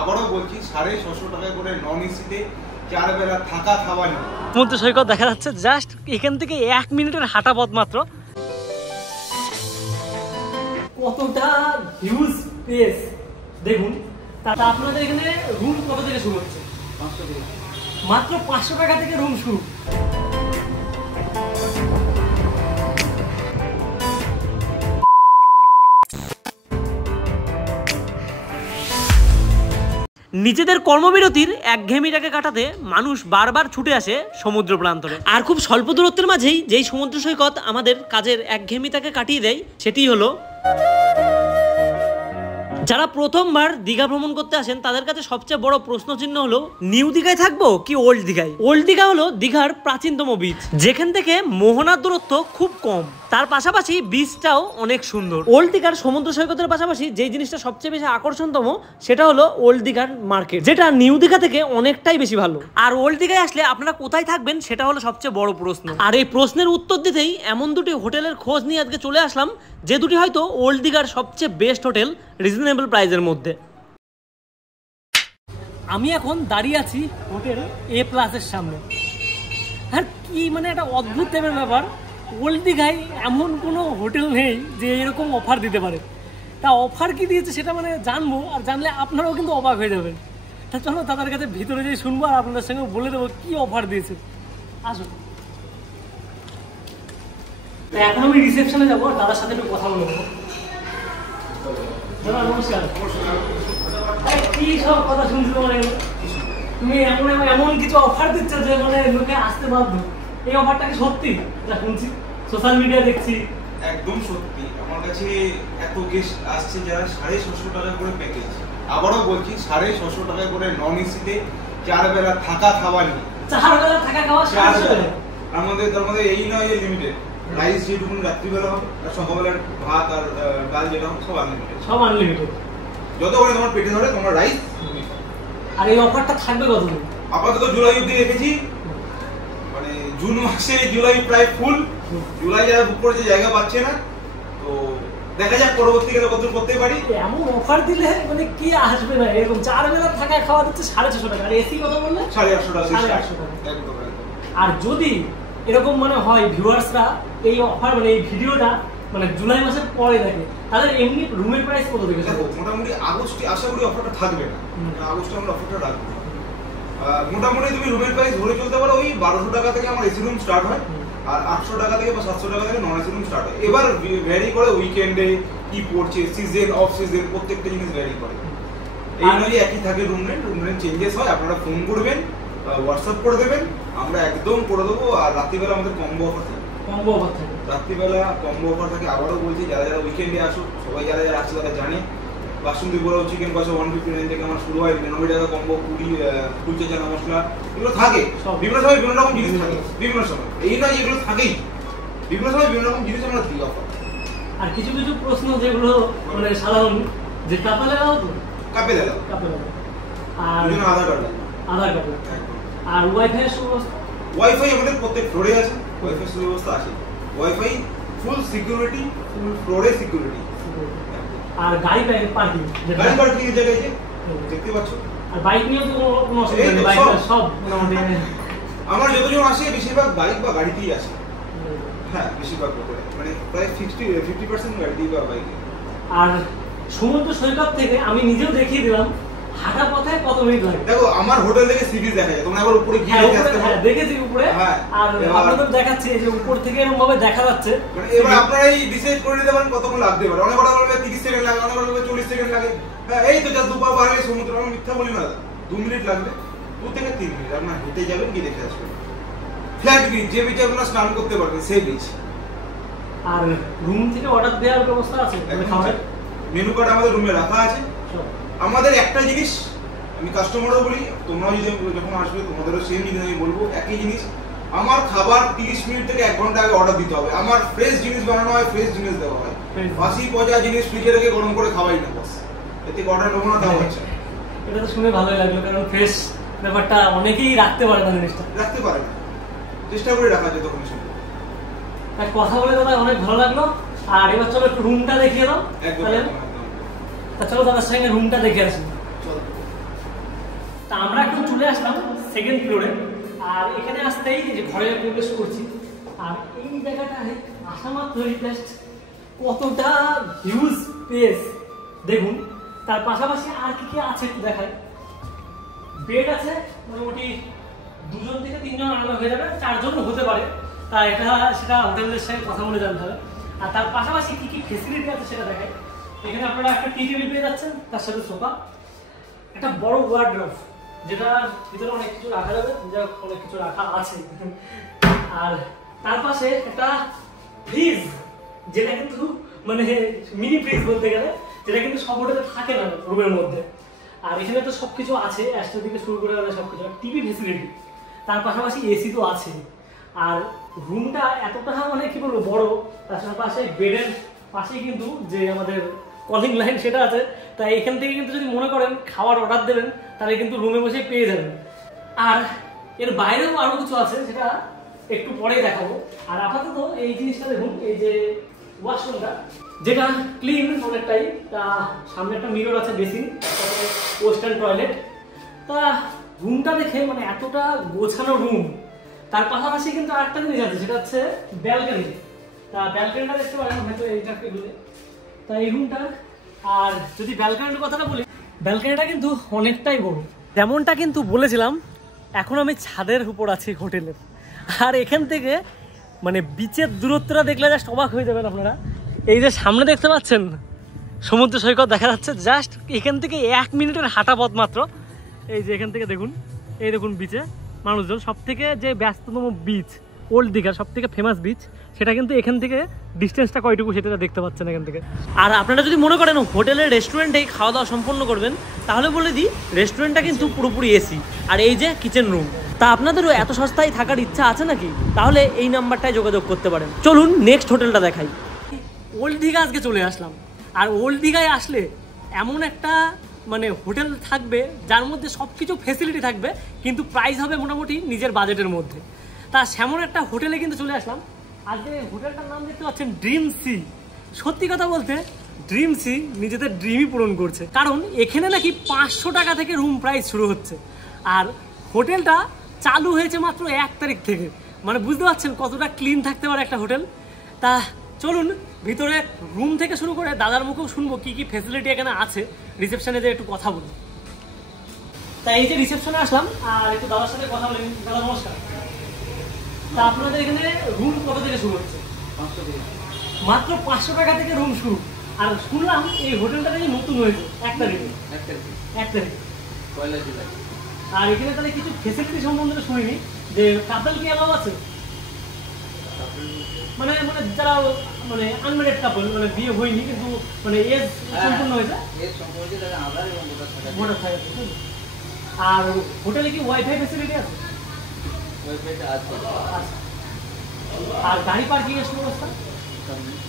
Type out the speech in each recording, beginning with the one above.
আবারও বলছি 650 টাকা করে নন এসিতে 4 বেলা থাকা খাওয়া নিয়ে সমুদ্র সৈকত দেখা যাচ্ছে জাস্ট এখান থেকে 1 মিনিটের হাঁটা পথ মাত্র। কতটা হিউজ স্পেস দেখুন। তাতে আপনাদের এখানে রুম কত থেকে শুরু হচ্ছে? মাত্র 500 টাকা থেকে রুম শুরু। নিজেদের কর্মবিরতির একঘেয়েমিটাকে কাটাতে মানুষ বারবার ছুটে আসে সমুদ্র প্রান্তরে। আর খুব স্বল্প দূরত্বের মাঝেই যেই সমুদ্র সৈকত আমাদের কাজের একঘেয়েমিটাকে কাটিয়ে দেয় সেটি হলো, যারা প্রথমবার দীঘা ভ্রমণ করতে আসেন তাদের কাছে সবচেয়ে বড় প্রশ্নচিহ্ন হলো নিউ দীঘায় থাকবো কি ওল্ড দীঘায়। ওল্ড দীঘা হলো দীঘার প্রাচীনতম বিচ, যেখান থেকে মোহনার দূরত্ব খুব কম, তার পাশাপাশি বিচটাও অনেক সুন্দর। ওল্ড দীঘার সমুদ্র সৈকতের পাশাপাশি যেই জিনিসটা সবচেয়ে বেশি আকর্ষণতম সেটা হলো ওল্ড দীঘার মার্কেট, যেটা নিউ দীঘা থেকে অনেকটাই বেশি ভালো। আর ওল্ড দীঘায় আসলে আপনারা কোথায় থাকবেন সেটা হলো সবচেয়ে বড় প্রশ্ন। আর এই প্রশ্নের উত্তর দিতেই এমন দুটি হোটেলের খোঁজ নিয়ে আজকে চলে আসলাম, যে দুটি হয়তো ওল্ড দীঘার সবচেয়ে বেস্ট হোটেল রিজনেবল প্রাইসের মধ্যে। আমি এখন দাঁড়িয়ে আছি হোটেল এ প্লাসের সামনে। আর কি মানে একটা অদ্ভুত টাইপের ব্যাপার, ওল্ড দীঘায় এমন কোনো হোটেল নেই যে এরকম অফার দিতে পারে। তা অফার কি দিয়েছে সেটা মানে জানবো, আর জানলে আপনারাও কিন্তু অবাক হয়ে যাবেন। তা চলো তাদের কাছে ভিতরে যেয়ে শুনবো আর আপনাদের সঙ্গে বলে দেবো কি অফার দিয়েছে। আসুন। এখন আমি রিসেপশনে যাবো, দাদার সাথে একটু কথা বলবো। দাদা নমস্কার। কি সব কথা শুনছি তোমার, তুমি এমন কিছু অফার দিচ্ছ যে মানে লোকে আসতে বাধ্য। এই অফারটা কি সত্যি? যা শুনছি সোশ্যাল মিডিয়া দেখছি। একদম সত্যি, আমার কাছে এত গেস্ট আসছে যারা 650 টাকা করে প্যাকেজ। আবারও বলছি 650 টাকা করে নন এসিতে 4 বেলা থাকা খাওয়া নিয়ে। 4 বেলা থাকা খাওয়া 4 বেলা। আমাদের তার মধ্যে এই নয় যে লিমিটেড, রাইস যেটুকু রাত্রিবেলা হবে আর সকালবেলার ভাত আর ডাল যেটা হবে সব আনলিমিটেড। সব আনলিমিটেড, যত করে তোমার পেটে ধরে তোমার রাইস। আর এই অফারটা থাকবে কতদিন? আপাতত জুলাই অবধি রেখেছি, মানে জুন মাসে জুলাই প্রায় ফুল। জুলাই যারা বুক করেছে জায়গা পাচ্ছে না, তো দেখা যাক পরবর্তীকালে কত করতে পারি। এমন অফার দিলে মানে কি আসবে না? এরকম 4 বেলা থাকা খাওয়া দিচ্ছে 650 টাকা, আর এসি কত বললে? 850 টাকা। 850 টাকা। আর যদি এরকম মানে হয় ভিউয়ার্সরা এই অফার মানে এই ভিডিওটা মানে জুলাই মাসের পরে দেখে, তাহলে এমনি রুমের প্রাইস কত থেকে শুরু? মোটামুটি আগস্টে আশা করি অফারটা থাকবে না, আগস্টে আমরা অফারটা রাখবো। মোটামুটি তুমি রুমের প্রাইস ধরে চলতে পারো ওই 1200 টাকা থেকে আমার এসি রুম স্টার্ট হয়, আর 800 টাকা থেকে বা 700 টাকা থেকে নন এসি রুম স্টার্ট হয়। এবার ভ্যারি করে উইকেন্ডে কি পড়ছে, সিজন অফ সিজন প্রত্যেকটা জিনিস ভ্যারি করে। এই নয় যে একই থাকে রুম রেন্ট চেঞ্জেস হয়। আপনারা ফোন করবেন, হোয়াটসঅ্যাপ করে দেবেন, আমরা একদম করে দেবো। আর রাত্রিবেলা আমাদের কম্বো অফার থাকে। কম্বো অফার থাকে রাত্রিবেলা কম্বো অফার থাকে। আবারও বলছি যারা যারা উইকেন্ডে আসো, সবাই যারা যারা আসছে তারা জানে, বাসন্তী পোলাও চিকেন কষা 159 থেকে আমার শুরু হয়। 99 টাকা কম্বো, কুলচা চানা মশলা, এগুলো থাকে বিভিন্ন সময় বিভিন্ন রকম জিনিস থাকে বিভিন্ন সময়। এই নয় এগুলো থাকেই, বিভিন্ন সময় বিভিন্ন রকম জিনিস আমরা দিই অফার। আর কিছু কিছু প্রশ্ন যেগুলো মানে সাধারণ, যে কাপেল এলাও তো কাপেল এলাও, আর আধার কার্ড আর ওয়াইফাই এর সুব্যবস্থা। ওয়াইফাই আমাদের প্রত্যেক ফ্লোরে আছে, ওয়াইফাই সুব্যবস্থা আছে। ওয়াইফাই ফুল সিকিউরিটি, ফুল ফ্লোরে সিকিউরিটি। আর গাড়ি পার্কিং, গাড়ি পার্কিং এর জায়গায় যে দেখতে পাচ্ছ। আর বাইক নিয়েও তো কোনো অসুবিধা নেই, বাইক সব মোটামুটি আমার যতজন আসে বেশিরভাগ বাইক বা গাড়িতেই আসে। হ্যাঁ বেশিরভাগ করে মানে প্রায় 50% গাড়ি বা বাইকে। আর সমুদ্র সৈকত থেকে আমি নিজেও দেখিয়ে দিলাম হাঁটা পথে কত মিনিট লাগে। দেখো আমার হোটেল থেকে সি বিচ দেখা যায়, তোমরা একবার উপরে গিয়ে দেখে আসতে পারো। হ্যাঁ দেখেছি উপরে। আর আপনাদের দেখাচ্ছি এই যে উপর থেকে এরকম ভাবে দেখা যাচ্ছে। মানে এবার আপনারাই ডিসাইড করে নিতে পারেন কতক্ষণ লাগতে পারে। অনেক কথা বলবে 30 সেকেন্ড লাগে, অনেক কথা বলবে 40 সেকেন্ড লাগে। হ্যাঁ এই তো যা দুপা পার হয়ে সমুদ্র, আমি মিথ্যা বলি না, 2 মিনিট লাগবে, 2 থেকে 3 মিনিট আপনারা হেঁটে যাবেন, গিয়ে দেখে আসবেন। ফ্ল্যাট বিচ, যে বিচে আপনারা স্নান করতে পারবেন সেই বিচ। আর রুম থেকে অর্ডার দেওয়ার ব্যবস্থা আছে, মেনু কার্ড আমাদের রুমে রাখা আছে। আমাদের একটা জিনিস আমি কাস্টমারও বলি, তোমরাও যদি যখন আসবে তোমাদেরও সেম জিনিস আমি বলবো, একই জিনিস, আমার খাবার 30 মিনিট থেকে 1 ঘন্টা আগে অর্ডার দিতে হবে। আমার ফ্রেশ জিনিস বানানো হয়, ফ্রেশ জিনিস দেওয়া হয়। বাসি পচা জিনিস ফ্রিজে রেখে গরম করে খাওয়াই না, বস এতে অর্ডার নেবো না, দাম হচ্ছে। এটা তো শুনে ভালোই লাগলো, কারণ ফ্রেশ ব্যাপারটা অনেকেই রাখতে পারে না, জিনিসটা রাখতে পারে না, চেষ্টা করে রাখা যায় তখন শুনে। কথা বলে দাদা অনেক ভালো লাগলো। আর এবার চলো একটু রুমটা দেখিয়ে দাও। চলো দাদার সঙ্গে রুমটা দেখে আসি। তা আমরা এখন চলে আসলাম সেকেন্ড ফ্লোরে। আর এখানে আসতেই যে ঘরে প্রবেশ করছি, আর এই জায়গাটায় আসা মাত্রই জাস্ট কতটা হিউজ স্পেস দেখুন। তার পাশাপাশি আর কি কি আছে একটু দেখায়। বেড আছে মোটামুটি 2 থেকে 3 জন আলাদা হয়ে যাবে, 4 জন হতে পারে, তা সেটা হোটেলের সাথে কথা বলে জানতে হবে। আর তার পাশাপাশি কি কি ফেসিলিটি আছে সেটা দেখায়। এখানে আপনারা একটা টি টেবিল পেয়ে যাচ্ছেন, তার সাথে সোফা, একটা বড় ওয়ার্ডরোব যেটা ভিতরে অনেক কিছু রাখা যাবে, যা অনেক কিছু রাখা আছে। আর তার পাশে একটা ফ্রিজ, যেটা কিন্তু মানে মিনি ফ্রিজ বলতে গেলে, যেটা কিন্তু সব হোটেলে থাকে না রুমের মধ্যে। আর এখানে তো সবকিছু আছে, অ্যাস্ট্রো থেকে শুরু করে সবকিছু, টিভি ফেসিলিটি, তার পাশাপাশি এসি তো আছে। আর রুমটা এতটা মানে কি বলবো বড়, তার পাশে বেডের পাশেই কিন্তু যে আমাদের কলিং লাইন সেটা আছে। তাই এখান থেকে কিন্তু যদি মনে করেন খাবার অর্ডার দেবেন, তাহলে কিন্তু রুমে বসে পেয়ে যাবেন। আর এর বাইরেও আরো কিছু আছে, সেটা একটু পরেই দেখাবো। আর আপাতত এই জিনিসটা দেখুন, এই যে ওয়াশরুমটা, যেটা ক্লিন অনেকটাই। তা সামনে একটা মিরর আছে, বেসিন, ওয়েস্টার্ন টয়লেট। তা রুমটা দেখে মানে এতটা গোছানো রুম। তার পাশাপাশি কিন্তু আরেকটা জিনিস আছে, সেটা হচ্ছে ব্যালকনি। তা ব্যালকনিটা দেখতে পারেন হয়তো এইটাকে বলে। তা এই রুমটা, আর যদি ব্যালকনির কথাটা বলি, ব্যালকনিটা কিন্তু অনেকটাই বড়। যেমনটা কিন্তু বলেছিলাম, এখন আমি ছাদের উপর আছি হোটেলের। আর এখান থেকে মানে বিচের দূরত্বটা দেখলে জাস্ট অবাক হয়ে যাবেন আপনারা। এই যে সামনে দেখতে পাচ্ছেন সমুদ্র সৈকত দেখা যাচ্ছে, জাস্ট এখান থেকে 1 মিনিটের হাঁটা পথ মাত্র। এই যে এখান থেকে দেখুন, এই দেখুন বিচে মানুষজন। সব থেকে যে ব্যস্ততম বিচ, ওল্ড দীঘার সব থেকে ফেমাস বিচ, সেটা কিন্তু এখান থেকে ডিস্টেন্সটা কয়টুকু সেটা দেখতে পাচ্ছেন এখান থেকে। আর আপনারা যদি মনে করেন হোটেলের রেস্টুরেন্টেই খাওয়া দাওয়া সম্পন্ন করবেন, তাহলে বলে দিই রেস্টুরেন্টটা কিন্তু পুরোপুরি এসি। আর এই যে কিচেন রুম। তা আপনাদেরও এত সস্তায় থাকার ইচ্ছা আছে নাকি? তাহলে এই নাম্বারটায় যোগাযোগ করতে পারেন। চলুন নেক্সট হোটেলটা দেখাই। ওল্ড দীঘা আজকে চলে আসলাম। আর ওল্ড দীঘায় আসলে এমন একটা মানে হোটেল থাকবে যার মধ্যে সব কিছু ফেসিলিটি থাকবে, কিন্তু প্রাইস হবে মোটামুটি নিজের বাজেটের মধ্যে। তা সেমন একটা হোটেলে কিন্তু চলে আসলাম। আজকে হোটেলটার নাম দেখতে পাচ্ছেন ড্রিম সি। সত্যি কথা বলতে ড্রিম সি নিজেদের ড্রিমই পূরণ করছে, কারণ এখানে নাকি 500 টাকা থেকে রুম প্রাইস শুরু হচ্ছে। আর হোটেলটা চালু হয়েছে মাত্র 1 তারিখ থেকে। মানে বুঝতে পারছেন কতটা ক্লিন থাকতে পারে একটা হোটেল। তা চলুন ভিতরে রুম থেকে শুরু করে দাদার মুখেও শুনবো কি কি ফেসিলিটি এখানে আছে। রিসেপশনে যে একটু কথা বলবো। তাই এই যে রিসেপশনে আসলাম, আর একটু দাদার সাথে কথা বলি। দাদা নমস্কার। তা আপনাদের এখানে রুম কত থেকে শুরু হচ্ছে? 500 থেকে। মাত্র 500 টাকা থেকে রুম শুরু। আর শুনলাম এই হোটেলটা নাকি নতুন হয়েছে 1 তারিখে। 1 তারিখ পয়লা জুলাই। আর এখানে তাহলে কিছু ফেসিলিটি সম্বন্ধে শুনিনি, যে কাপল কি অ্যালাউ আছে? মানে মানে যারা মানে আনম্যারিড কাপল, মানে বিয়ে হয়নি কিন্তু মানে এজ সম্পূর্ণ হয়েছে, এজ সম্পূর্ণ হয়েছে, তারা আধার এবং ভোটার থাকে। আর হোটেলে কি ওয়াইফাই ফেসিলিটি আছে? ওয়াইফাইটা আছে। আর গাড়ি পার্কিং এর সুব্যবস্থা?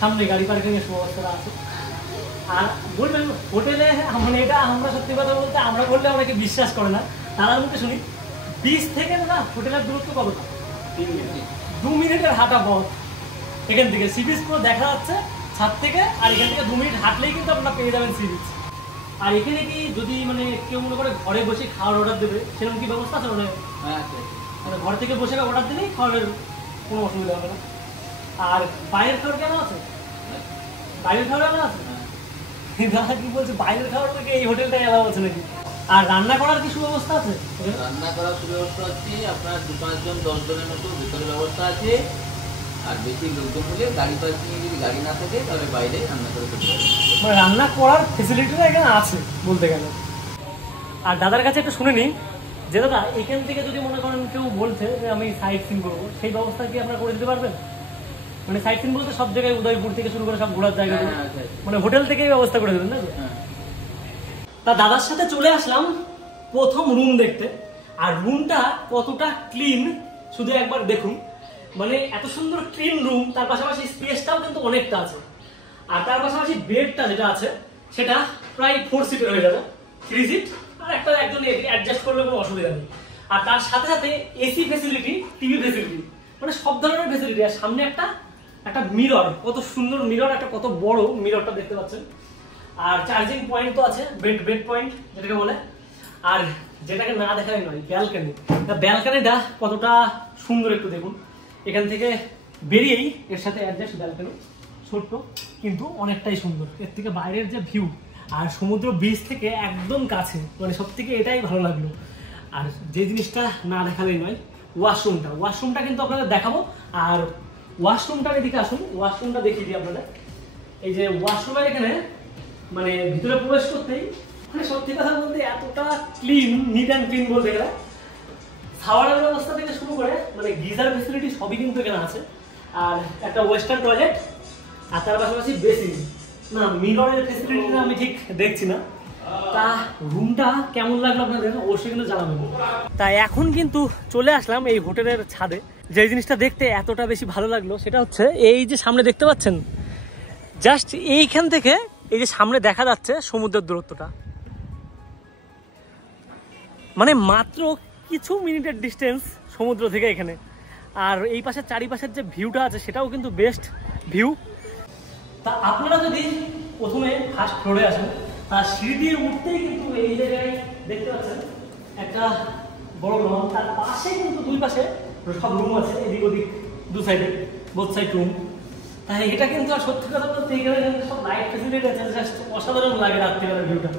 সামনে গাড়ি পার্কিং এর সুব্যবস্থা আছে। আর বলবেন হোটেলে মানে এটা আমরা সত্যি কথা বলতে আমরা বললে অনেকে বিশ্বাস করে না। তার মধ্যে শুনি বিচ থেকে না হোটেলের দূরত্ব কতটা? 2 মিনিটের হাঁটা পথ। এখান থেকে সি বিচ পুরো দেখা যাচ্ছে ছাদ থেকে। আর এখান থেকে 2 মিনিট হাঁটলেই কিন্তু আপনারা পেয়ে যাবেন সি বিচ। আর এখানে কি যদি মানে কেউ মনে করে ঘরে বসে খাওয়ার অর্ডার দেবে, সেরকম কি ব্যবস্থা আছে? মানে ঘর থেকে বসে অর্ডার দিলেই খাওয়ার কোনো অসুবিধা হবে না। আর বাইরের খাবার কেন আছে? বাইরের খাবার কেন আছে? দাদা কি বলছে, বাইরের খাবার থেকে এই হোটেলটা এলাও আছে নাকি? আর রান্না করার কি সুব্যবস্থা আছে? রান্না করার সুব্যবস্থা আছে, আপনার 2-5 জন 10 জনের মতো ভিতরে ব্যবস্থা আছে। আর বেশি লোকজন হলে গাড়ি পার্কিং, যদি গাড়ি না থাকে তাহলে বাইরে রান্না করে খেতে পারবে। মানে রান্না করার ফেসিলিটিটা এখানে আছে বলতে গেলে। আর দাদার কাছে একটু শুনে নিই যে দাদা এখান থেকে যদি মনে করেন কেউ বলছে যে আমি সাইট সিন করবো, সেই ব্যবস্থা কি আপনারা করে দিতে পারবেন? মানে সাইট সিন বলতে সব জায়গায় উদয়পুর থেকে শুরু করে সব ঘোরার জায়গা, মানে হোটেল থেকেই ব্যবস্থা করে দেবেন না? তা দাদার সাথে চলে আসলাম প্রথম রুম দেখতে। আর রুমটা কতটা ক্লিন শুধু একবার দেখুন। মানে এত সুন্দর ক্লিন রুম, তার পাশাপাশি স্পেসটাও কিন্তু অনেকটা আছে। আর তার পাশাপাশি বেডটা যেটা আছে সেটা প্রায় 4 সিটের হয়ে যাবে, 3 সিট। আর একটা একজন অ্যাডজাস্ট করলে কোনো অসুবিধা নেই। আর তার সাথে সাথে এসি ফেসিলিটি, টিভি ফেসিলিটি, মানে সব ধরনের ফেসিলিটি। আর সামনে একটা মিরর, কত সুন্দর মিরর, একটা কত বড় মিররটা দেখতে পাচ্ছেন। আর চার্জিং পয়েন্ট তো আছে, বেড পয়েন্ট যেটাকে বলে। আর যেটাকে না দেখাই নয়, ব্যালকানি। ব্যালকানিটা কতটা সুন্দর একটু দেখুন। এখান থেকে বেরিয়েই এর সাথে অ্যাডজাস্ট ব্যালকানি, ছোট্ট কিন্তু অনেকটাই সুন্দর। এর থেকে বাইরের যে ভিউ আর সমুদ্র ব্রিজ থেকে একদম কাছে, মানে সব থেকে এটাই ভালো লাগলো। আর যে জিনিসটা না দেখালেই নয়, ওয়াশরুমটা কিন্তু আপনাদের দেখাবো। আর ওয়াশরুমটার এদিকে আসুন, ওয়াশরুমটা দেখিয়ে দিই আপনাদের। এই যে ওয়াশরুমের এখানে মানে ভিতরে প্রবেশ করতেই মানে সত্যি কথা বলতে এতটা ক্লিন, নিট অ্যান্ড ক্লিন বলতে গেলে। শাওয়ারের ব্যবস্থা থেকে শুরু করে মানে গিজার ফেসিলিটি সবই কিন্তু এখানে আছে। আর একটা ওয়েস্টার্ন টয়লেট, আর তার পাশাপাশি বেসিন। না, মিররের ফেসিলিটিটা আমি ঠিক দেখছি না। তা রুমটা কেমন লাগলো আপনাদের অবশ্যই কিন্তু জানাবেন। তাই এখন কিন্তু চলে আসলাম এই হোটেলের ছাদে। যে জিনিসটা দেখতে এতটা বেশি ভালো লাগলো সেটা হচ্ছে এই যে সামনে দেখতে পাচ্ছেন, জাস্ট এইখান থেকে এই যে সামনে দেখা যাচ্ছে সমুদ্রের দূরত্বটা, মানে মাত্র কিছু মিনিটের ডিস্টেন্স সমুদ্র থেকে এখানে। আর এই পাশের চারিপাশের যে ভিউটা আছে সেটাও কিন্তু বেস্ট ভিউ। তা আপনারা যদি প্রথমে ফার্স্ট ফ্লোরে আসেন, তার সিঁড়ি দিয়ে উঠতেই কিন্তু এই জায়গায় দেখতে পাচ্ছেন একটা বড় রুম। তার পাশে কিন্তু দুই পাশে সব রুম আছে, এদিক ওদিক দু সাইডে, বোথ সাইড রুম। তাই এটা কিন্তু আর সত্যি কথা বলতে এখানে সব লাইট ফেসিলিটি আছে, জাস্ট অসাধারণ লাগে রাত্রিবেলার ভিউটা।